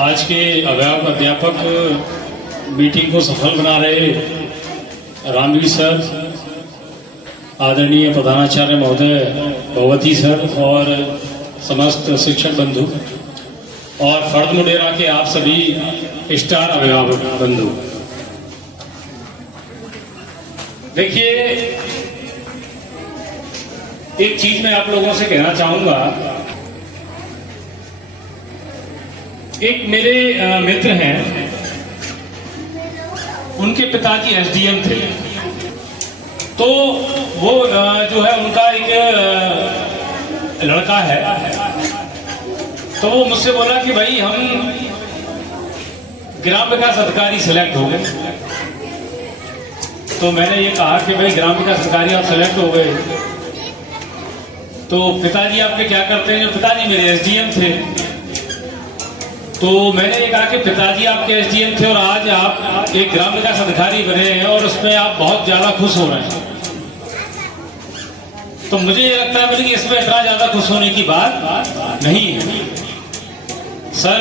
आज के अध्यापक मीटिंग को सफल बना रहे रामवीर सर, आदरणीय प्रधानाचार्य महोदय भगवती सर और समस्त शिक्षक बंधु और फर्द मुंडेरा के आप सभी स्टार अभिभावक बंधु, देखिए एक चीज मैं आप लोगों से कहना चाहूंगा। एक मेरे मित्र हैं, उनके पिताजी एसडीएम थे, तो वो जो है उनका एक लड़का है, तो वो मुझसे बोला कि भाई हम ग्राम विकास अधिकारी सेलेक्ट हो गए। तो मैंने ये कहा कि भाई ग्राम विकास अधिकारी आप सेलेक्ट हो गए, तो पिताजी आपके क्या करते हैं? पिताजी मेरे एसडीएम थे। तो मैंने ये कहा कि पिताजी आपके एसडीएम थे और आज आप एक ग्राम विकास अधिकारी बने हैं और उसमें आप बहुत ज्यादा खुश हो रहे हैं। तो मुझे ये लगता है कि इसमें इतना ज्यादा खुश होने की बात नहीं है सर।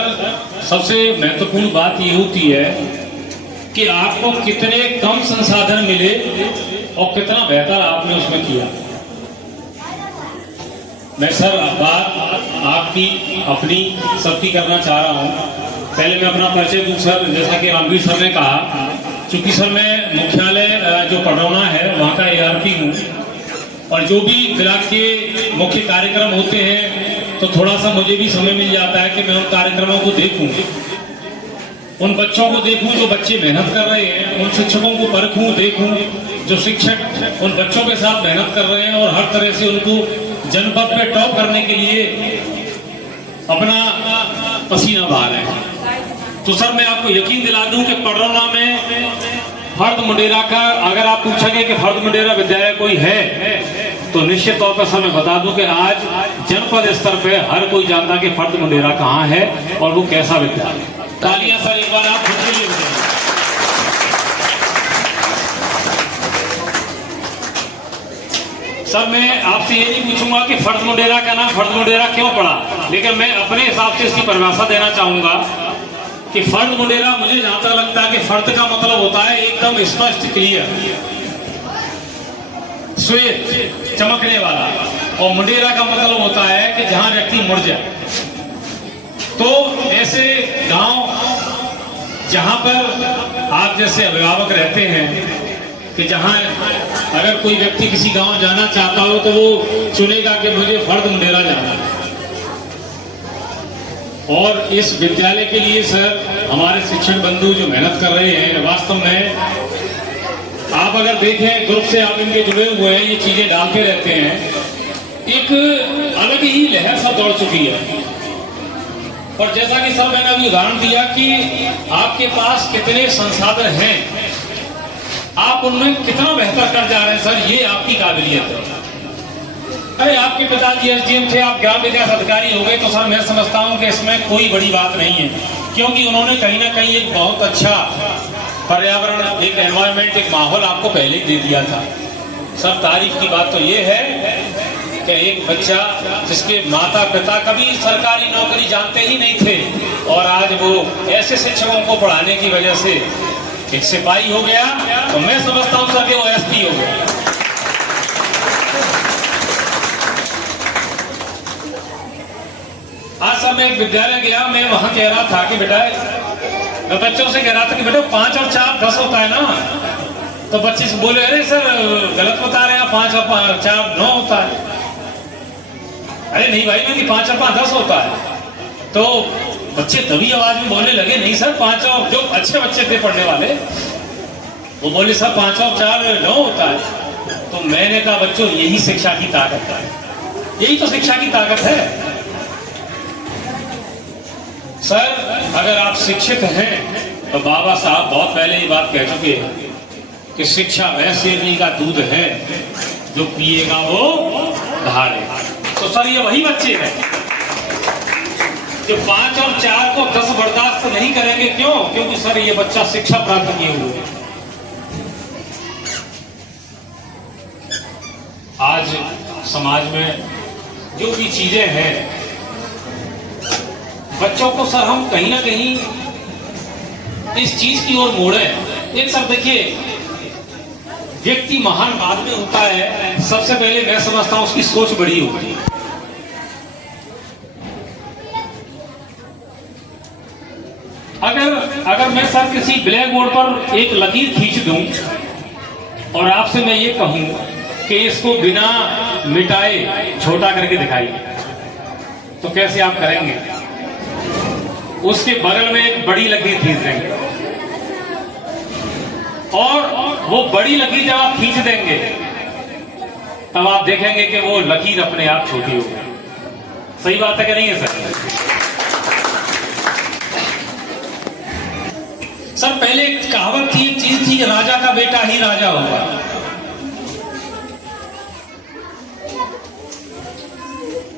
सबसे महत्वपूर्ण बात ये होती है कि आपको कितने कम संसाधन मिले और कितना बेहतर आपने उसमें किया। मैं सर बात आपकी अपनी सबकी करना चाह रहा हूँ। पहले मैं अपना परिचय दूं सर। जैसा कि रामवीर सर ने कहा, चूंकि सर मैं मुख्यालय जो पडरौना है वहाँ का एआरपी हूँ और जो भी ब्लॉक के मुख्य कार्यक्रम होते हैं तो थोड़ा सा मुझे भी समय मिल जाता है कि मैं उन कार्यक्रमों को देखूँ, उन बच्चों को देखूँ जो बच्चे मेहनत कर रहे हैं, उन शिक्षकों को परखूँ, देखूँ जो शिक्षक उन बच्चों के साथ मेहनत कर रहे हैं और हर तरह से उनको जनपद पे टॉप करने के लिए अपना पसीना बहा रहे हैं। तो सर मैं आपको यकीन दिला दूं कि पडरौना में फर्द मुंडेरा का अगर आप पूछेंगे कि फर्द मुंडेरा विद्यालय कोई है तो निश्चित तौर पर सर मैं बता दूं कि आज जनपद स्तर पे हर कोई जानता कि फर्द मुंडेरा कहाँ है और वो कैसा विद्यालय। तालियां सर एक बार आप खुद के लिए बताइए। सर मैं आपसे ये नहीं पूछूंगा कि फर्द मुंडेरा का नाम फर्द मुंडेरा क्यों पड़ा, लेकिन मैं अपने हिसाब से इसकी परिभाषा देना चाहूंगा कि फर्द मुंडेरा मुझे जहां तक लगता है कि फर्द का मतलब होता है एकदम स्पष्ट, क्लियर, श्वेत, चमकने वाला, और मुंडेरा का मतलब होता है कि जहां व्यक्ति मुड़ जाए। तो ऐसे गांव जहां पर आप जैसे अभिभावक रहते हैं कि जहां अगर कोई व्यक्ति किसी गांव जाना चाहता हो तो वो चुनेगा कि मुझे फर्द मुंडेरा जाना है। और इस विद्यालय के लिए सर हमारे शिक्षक बंधु जो मेहनत कर रहे हैं, वास्तव में आप अगर देखें ग्रुप से आप इनके जुड़े हुए हैं, ये चीजें डालते रहते हैं, एक अलग ही लहर सब दौड़ चुकी है। और जैसा कि सर मैंने अभी उदाहरण दिया कि आपके पास कितने संसाधन हैं, आप उनमें कितना बेहतर कर जा रहे हैं सर, ये आपकी काबिलियत है। अरे आपके पिताजी एसडीएम थे, आप ग्राम विकास अधिकारी हो गए, तो सर मैं समझता हूं कि इसमें कोई बड़ी बात नहीं है, क्योंकि उन्होंने कहीं ना कहीं एक बहुत अच्छा पर्यावरण, एक एनवायरनमेंट, एक माहौल आपको पहले ही दे दिया था। सर तारीफ की बात तो ये है कि एक बच्चा जिसके माता पिता कभी सरकारी नौकरी जानते ही नहीं थे और आज वो ऐसे शिक्षकों को पढ़ाने की वजह से एक सिपाही हो गया, तो मैं समझता हूं सर कि वो एसपी हो गया। आज सर मैं एक विद्यालय गया, मैं वहां कह रहा था कि बेटा, मैं बच्चों से कह रहा था कि बेटा 5 और 4 10 होता है ना, तो बच्चे से बोले अरे सर गलत बता रहे हैं, 5 और 4 9 होता है। अरे नहीं भाई, मैं 5 और 5 10 होता है। तो बच्चे तभी आवाज में बोलने लगे नहीं सर 5 और, जो अच्छे बच्चे थे पढ़ने वाले, वो बोले सर 5 और 4 9 होता है। तो मैंने कहा बच्चों यही शिक्षा की ताकत है, यही तो शिक्षा की ताकत है। सर अगर आप शिक्षित हैं तो बाबा साहब बहुत पहले ये बात कह चुके हैं कि शिक्षा वैसे भी का दूध है जो पिएगा वो धारे। तो सर ये वही बच्चे हैं जो 5 और 4 को 10 बर्दाश्त नहीं करेंगे। क्यों? क्योंकि सर ये बच्चा शिक्षा प्राप्त किए हुए है। आज समाज में जो भी चीजें हैं बच्चों को सर हम कहीं ना कहीं इस चीज की ओर मोड़े। एक सर देखिए, व्यक्ति महान बाद में होता है, सबसे पहले मैं समझता हूं उसकी सोच बड़ी होगी। अगर मैं सर किसी ब्लैक बोर्ड पर एक लकीर खींच दूं और आपसे मैं ये कहूं कि इसको बिना मिटाए छोटा करके दिखाइए, तो कैसे आप करेंगे? उसके बगल में एक बड़ी लकीर खींच देंगे और वो बड़ी लकीर जब आप खींच देंगे तब आप देखेंगे कि वो लकीर अपने आप छोटी हो गई। सही बात है कि नहीं है सर? सर पहले एक कहावत थी, एक चीज थी कि राजा का बेटा ही राजा होगा।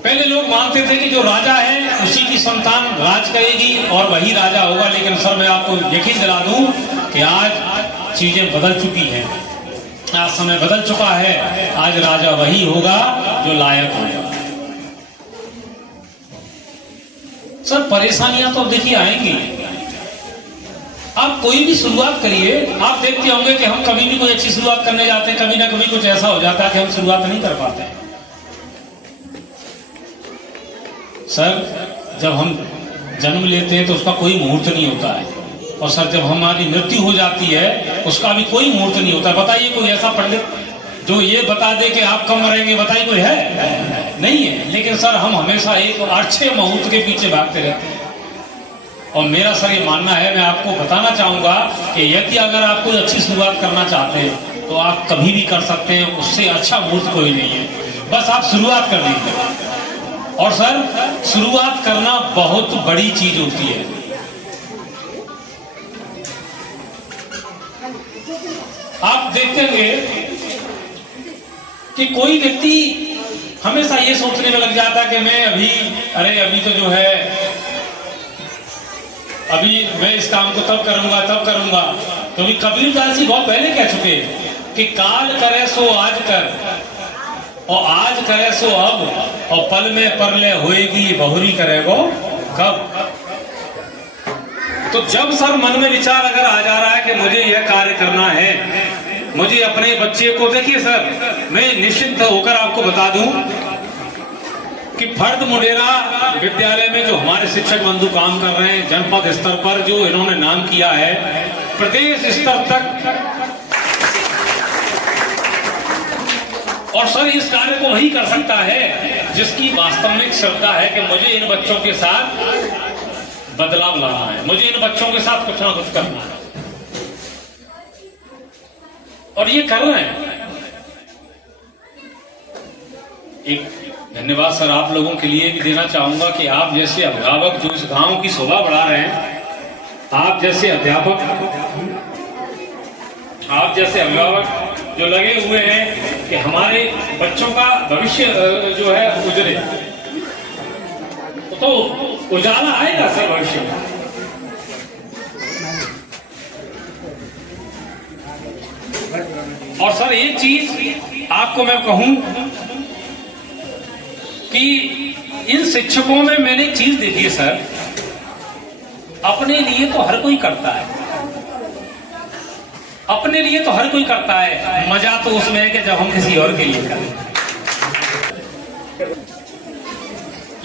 पहले लोग मानते थे कि जो राजा है उसी की संतान राज करेगी और वही राजा होगा। लेकिन सर मैं आपको यकीन दिला दूं कि आज चीजें बदल चुकी हैं, आज समय बदल चुका है। आज राजा वही होगा जो लायक होगा। सर परेशानियां तो देखिए आएंगी, आप कोई भी शुरुआत करिए। आप देखते होंगे कि हम कभी भी कोई अच्छी शुरुआत करने जाते हैं, कभी ना कभी कुछ ऐसा हो जाता है कि हम शुरुआत नहीं कर पाते हैं। सर जब हम जन्म लेते हैं तो उसका कोई मुहूर्त नहीं होता है, और सर जब हमारी मृत्यु हो जाती है उसका भी कोई मुहूर्त नहीं होता। बताइए कोई ऐसा पंडित जो ये बता दे कि आप कब मरेंगे? बताइए कोई है? नहीं है। लेकिन सर हम हमेशा एक अच्छे मुहूर्त के पीछे भागते रहते हैं। और मेरा सर ये मानना है, मैं आपको बताना चाहूंगा कि यदि अगर आप कोई अच्छी शुरुआत करना चाहते हैं तो आप कभी भी कर सकते हैं, उससे अच्छा मुहूर्त कोई नहीं है। बस आप शुरुआत कर दीजिए। और सर शुरुआत करना बहुत बड़ी चीज होती है। आप देखेंगे कि कोई व्यक्ति हमेशा ये सोचने में लग जाता है कि मैं अभी तो जो है अभी मैं इस काम को तब करूंगा। क्योंकि कबीरदास जी बहुत पहले कह चुके कि काल करे सो आज कर और आज करे सो अब, और पल में परले होएगी बहुरी करेगो कब। तो जब सर मन में विचार अगर आ जा रहा है कि मुझे यह कार्य करना है, मुझे अपने बच्चे को, देखिए सर मैं निश्चित होकर आपको बता दूं कि फर्द मुडेरा विद्यालय में जो हमारे शिक्षक बंधु काम कर रहे हैं, जनपद स्तर पर जो इन्होंने नाम किया है, प्रदेश स्तर तक, और सर इस कार्य को वही कर सकता है जिसकी वास्तविक श्रद्धा है कि मुझे इन बच्चों के साथ बदलाव लाना है, मुझे इन बच्चों के साथ कुछ ना कुछ करना है, और ये कर रहे हैं। एक धन्यवाद सर आप लोगों के लिए भी देना चाहूंगा कि आप जैसे अभिभावक जो इस गांव की शोभा बढ़ा रहे हैं, आप जैसे अभिभावक जो लगे हुए हैं कि हमारे बच्चों का भविष्य जो है उजले, तो उजाला आएगा सर भविष्य में। और सर एक चीज आपको मैं कहूं कि इन शिक्षकों में मैंने एक चीज देखी है सर, अपने लिए तो हर कोई करता है, अपने लिए तो हर कोई करता है, मजा तो उसमें है कि जब हम किसी और के लिए करें।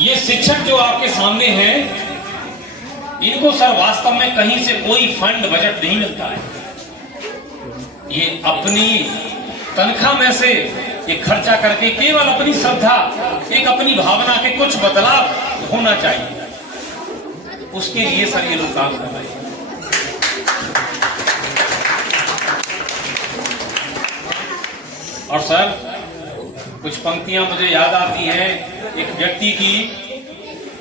ये शिक्षक जो आपके सामने हैं, इनको सर वास्तव में कहीं से कोई फंड बजट नहीं मिलता है। ये अपनी तनख्वाह में से ये खर्चा करके केवल अपनी श्रद्धा, एक अपनी भावना के कुछ बदलाव होना चाहिए, उसके लिए सर ये लोग काम कर रहे हैं। और सर कुछ पंक्तियां मुझे याद आती हैं एक व्यक्ति की,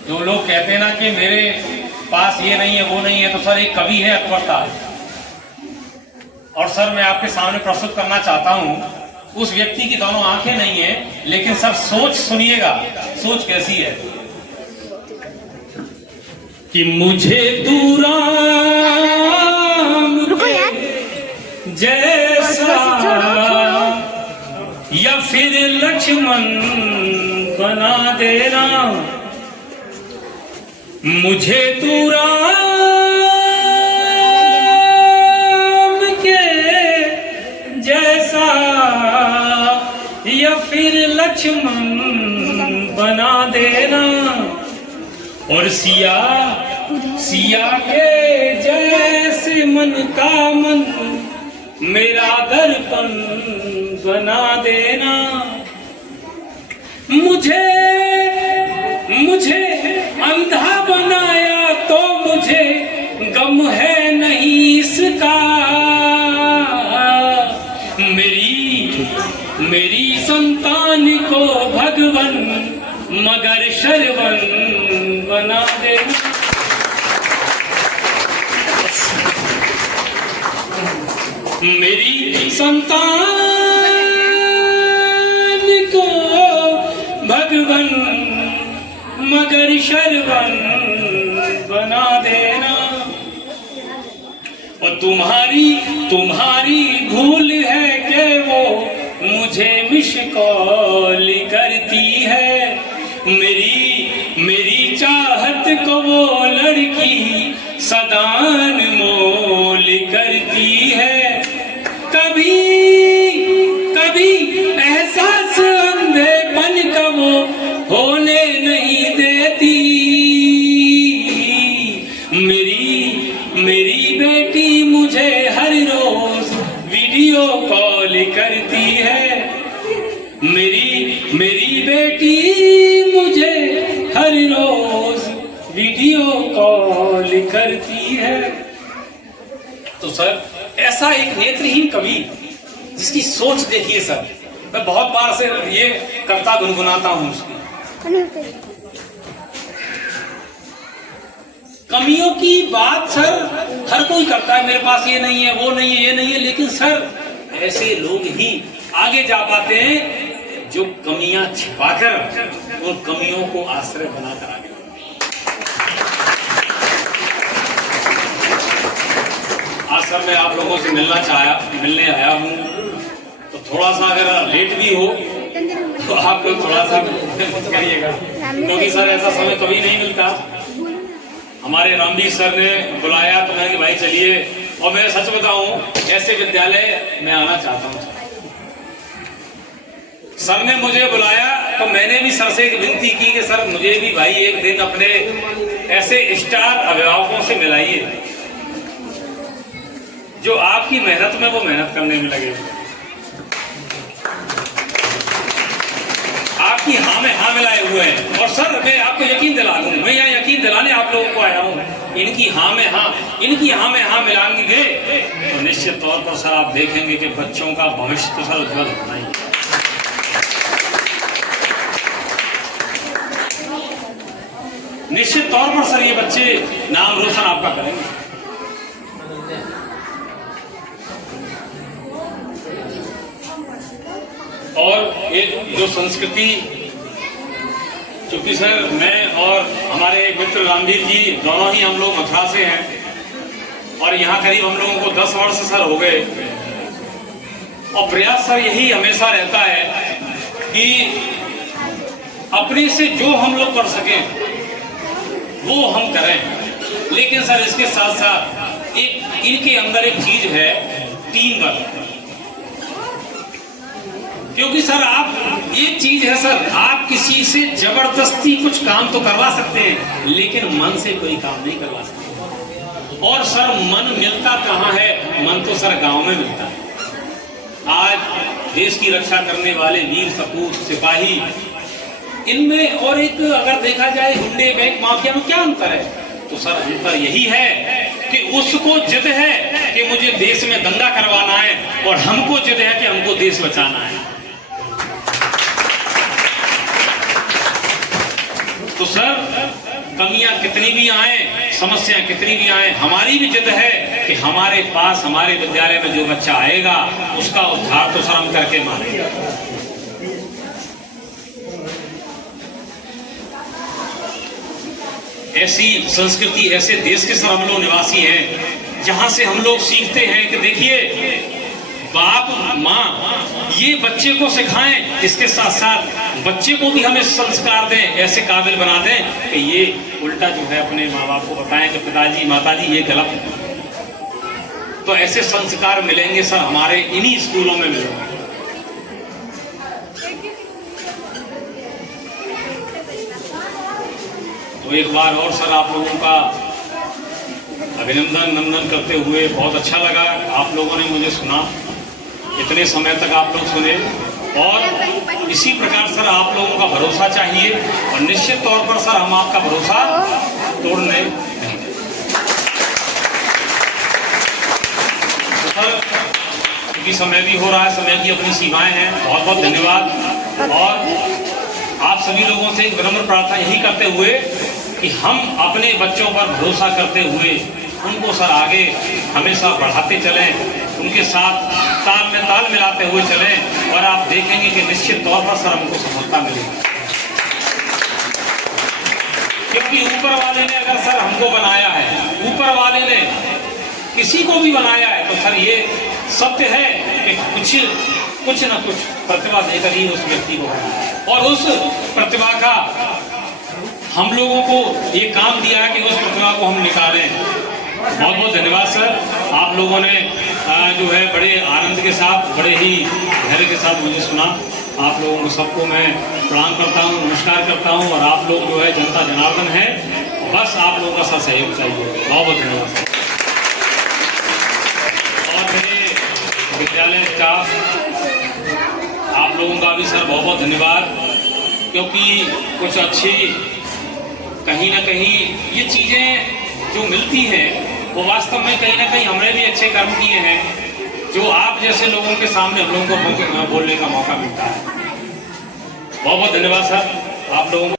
जो लोग कहते हैं ना कि मेरे पास ये नहीं है वो नहीं है, तो सर एक कवि है अकबर ताज, और सर मैं आपके सामने प्रस्तुत करना चाहता हूं। उस व्यक्ति की दोनों आंखें नहीं है, लेकिन सर सोच सुनिएगा, सोच कैसी है कि मुझे तू राम जैसा या फिर लक्ष्मण बना देना, मुझे तू राम के जैसा या फिर लक्ष्मण बना देना, और सिया के जैसे मन का मन मेरा दर्पण बना देना। मुझे अंधा बनाया तो मुझे गम है नहीं इसका, मेरी संतान को भगवन मगर शरवन बना देना। मेरी संतान को भगवन मगर शरवन बना देना। और तुम्हारी भूल है कि वो मुझे मिस कॉल करती है, मेरी चाहत को वो लड़की सदान मोल करती है। कभी एहसास अंधेपन का वो होने नहीं देती। मेरी बेटी मुझे हर रोज वीडियो कॉल करती है, मेरी बेटी मुझे हर रोज वीडियो कॉल करती है। तो सर ऐसा एक नेत्रहीन कवि जिसकी सोच देखिए सर, मैं बहुत बार से ये कविता गुनगुनाता हूं उसकी। कमियों की बात सर हर कोई करता है, मेरे पास ये नहीं है, वो नहीं है, ये नहीं है, लेकिन सर ऐसे लोग ही आगे जा पाते हैं जो कमियां छिपाकर उन कमियों को आश्रय बनाकर आगे। आज सर मैं आप लोगों से मिलने आया हूँ, तो थोड़ा सा अगर लेट भी हो तो आप लोग थोड़ा सा करिएगा, क्योंकि सर ऐसा समय कभी नहीं मिलता। हमारे रामवीर सर ने बुलाया तो मैंने भाई चलिए, और मैं सच बताऊं ऐसे विद्यालय में आना चाहता हूँ। सर ने मुझे बुलाया तो मैंने भी सर से विनती की कि सर मुझे भी भाई एक दिन अपने ऐसे स्टार अभिभावकों से मिलाइए जो आपकी मेहनत में वो मेहनत करने में लगे, आपकी हाँ में हाँ मिलाए हुए हैं। और सर मैं आपको यकीन दिला दूं, मैं यहाँ यकीन दिलाने आप लोगों को आया हूँ, इनकी हाँ में हाँ मिलाएंगे तो निश्चित तौर पर सर आप देखेंगे कि बच्चों का भविष्य तो सर उज्जवल होना ही। निश्चित तौर पर सर ये बच्चे नाम रोशन आपका करेंगे। और ये जो संस्कृति, चूंकि सर मैं और हमारे मित्र रामवीर जी दोनों ही हम लोग मथुरा से हैं, और यहाँ करीब हम लोगों को 10 वर्ष सर हो गए, और प्रयास सर यही हमेशा रहता है कि अपने से जो हम लोग कर सकें वो हम करें। लेकिन सर इसके साथ साथ एक इनके अंदर एक चीज है, टीम वर्क। क्योंकि सर आप एक चीज है सर, आप किसी से जबरदस्ती कुछ काम तो करवा सकते हैं लेकिन मन से कोई काम नहीं करवा सकते। और सर मन मिलता कहाँ है? मन तो सर गांव में मिलता है। आज देश की रक्षा करने वाले वीर सपूत सिपाही, इनमें और एक अगर देखा जाए गुंडे बैंक माफिया में क्या अंतर है? तो सर अंतर यही है कि उसको जिद है कि मुझे देश में दंगा करवाना है, और हमको जिद है कि हमको देश बचाना है। तो सर कमियां कितनी भी आए, समस्याएं कितनी भी आए, हमारी भी जिद है कि हमारे पास हमारे विद्यालय में जो बच्चा आएगा उसका उद्धार तो सर हम करके मानेंगे। ऐसी संस्कृति, ऐसे देश के सर हम लोग निवासी हैं जहां से हम लोग सीखते हैं कि देखिए बाप माँ ये बच्चे को सिखाएं, इसके साथ साथ बच्चे को भी हमें संस्कार दें, ऐसे काबिल बना दें कि ये उल्टा जो है अपने माँ बाप को बताएं कि पिताजी माताजी ये गलत है। तो ऐसे संस्कार मिलेंगे सर हमारे इन्हीं स्कूलों में मिलेंगे। तो एक बार और सर आप लोगों का अभिनंदन नंदन करते हुए बहुत अच्छा लगा, आप लोगों ने मुझे सुना, इतने समय तक आप लोग सुने, और इसी प्रकार सर आप लोगों का भरोसा चाहिए और निश्चित तौर पर सर हम आपका भरोसा तोड़ने नहीं देंगे। तो सर क्योंकि समय भी हो रहा है, समय की अपनी सीमाएं हैं, बहुत बहुत धन्यवाद। और आप सभी लोगों से एक विनम्र प्रार्थना यही करते हुए कि हम अपने बच्चों पर भरोसा करते हुए उनको सर आगे हमेशा बढ़ाते चलें, उनके साथ ताल में ताल मिलाते हुए चलें, और आप देखेंगे कि निश्चित तौर पर सर हमको सफलता मिलेगी। क्योंकि ऊपर वाले ने अगर सर हमको बनाया है, ऊपर वाले ने किसी को भी बनाया है, तो सर ये सत्य है कि कुछ न कुछ प्रतिभा देकर ही उस व्यक्ति को बनाया, और उस प्रतिभा का हम लोगों को ये काम दिया है कि उस प्रतिभा को हम निकालें। बहुत बहुत धन्यवाद सर, आप लोगों ने जो है बड़े आनंद के साथ, बड़े ही धैर्य के साथ मुझे सुना। आप loगों को सबको मैं प्रणाम करता हूँ, नमस्कार करता हूँ, और आप लोग जो है जनता जनार्दन है, बस आप लोगों का सहयोग चाहिए। बहुत बहुत धन्यवाद। और मेरे विद्यालय स्टाफ आप लोगों का भी सर बहुत बहुत धन्यवाद, क्योंकि कुछ अच्छी कहीं ना कहीं ये चीज़ें जो मिलती हैं वो वास्तव में कहीं ना कहीं हमने भी अच्छे कर्म किए हैं, जो आप जैसे लोगों के सामने हम लोगों को बोलने का मौका मिलता है। बहुत बहुत धन्यवाद सर आप लोगों को।